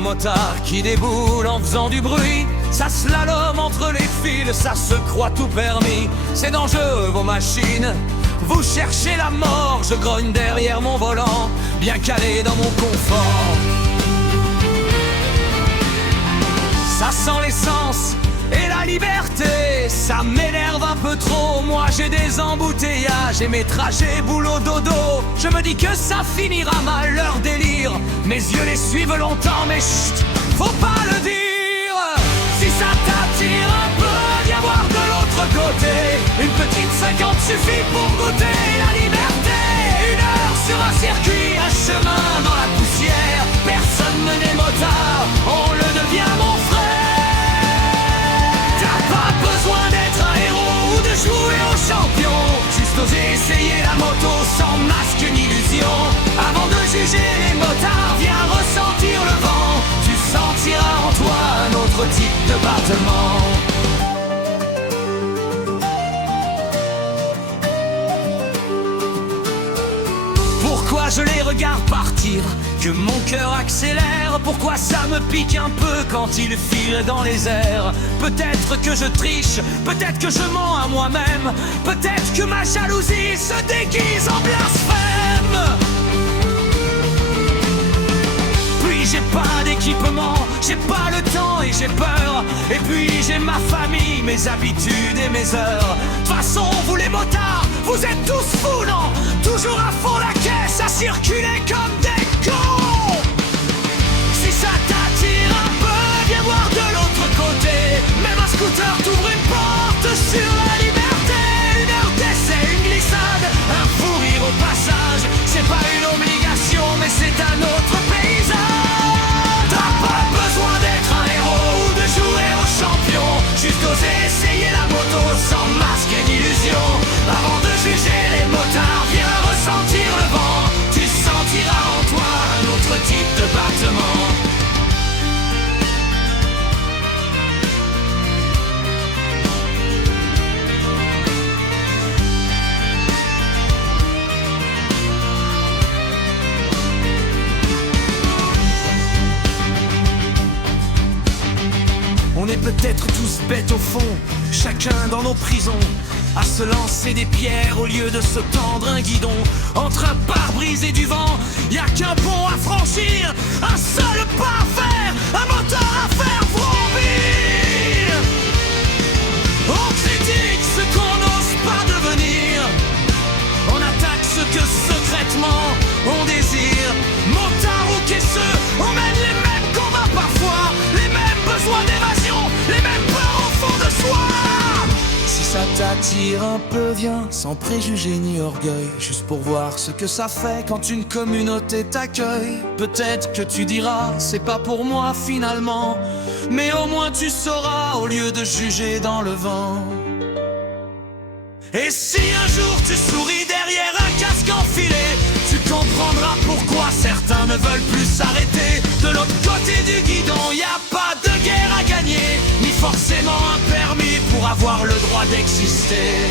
motard qui déboule en faisant du bruit. Ça slalom entre les fils, ça se croit tout permis. C'est dangereux vos machines, vous cherchez la mort. Je grogne derrière mon volant, bien calé dans mon confort. Ça sent l'essence et la liberté, ça m'énerve un peu trop. Moi j'ai des embouteillages et mes trajets boulot dodo. Je me dis que ça finira mal leur délire. Mes yeux les suivent longtemps mais chut, faut pas le dire. Si ça t'attire un peu, viens voir de l'autre côté. Une petite 50 suffit pour goûter la liberté. 1 heure sur un circuit, un chemin dans la poussière. Personne n'est motard, on le devient mon frère. Pas besoin d'être un héros ou de jouer au champion. Juste oser essayer la moto sans masque ni illusion. Avant de juger les motards, viens ressentir le vent. Tu sentiras en toi un autre type de battement. Pourquoi je les regarde partir, que mon cœur accélère? Pourquoi ça me pique un peu quand ils filent dans les airs? Peut-être que je triche, peut-être que je mens à moi-même. Peut-être que ma jalousie se déguise en blasphème. Puis j'ai pas d'équipement, j'ai pas le temps et j'ai peur. Et puis j'ai ma famille, mes habitudes et mes heures. De toute façon vous les motards, vous êtes tous fous, non? Toujours à fond la caisse, à circuler comme des cons. Si ça t'attire un peu, viens voir de l'autre côté. Même un scooter t'ouvre une porte sur la liberté. 1 heure d'essai, une glissade, un fou rire au passage. C'est pas une obligation mais c'est un autre paysage. T'as pas besoin d'être un héros ou de jouer au champion. Juste oser essayer la moto sans masque et d'illusion. Avant de juger les motards, viens ressentir le vent. Tu sentiras en toi un autre type de battement. On est peut-être tous bêtes au fond, chacun dans nos prisons, à se lancer des pierres au lieu de se tendre un guidon. Entre un pare-brise et du vent, y a qu'un pont à franchir, un seul pas à faire, un moteur à faire vrombir. On critique ce qu'on n'ose pas devenir, on attaque ce que secrètement on désire. Motard ou caisseux, on mène les mêmes combats parfois, les mêmes besoins d'évasion, les mêmes peurs au fond de soi. Si ça t'attire un peu, viens, sans préjugés ni orgueil, juste pour voir ce que ça fait quand une communauté t'accueille. Peut-être que tu diras, c'est pas pour moi finalement, mais au moins tu sauras au lieu de juger dans le vent. Et si un jour tu souris derrière un casque enfilé, tu comprendras pourquoi certains ne veulent plus s'arrêter. De l'autre côté du guidon, y a pas de guerre à gagner, ni forcément un permis pour avoir le droit d'exister.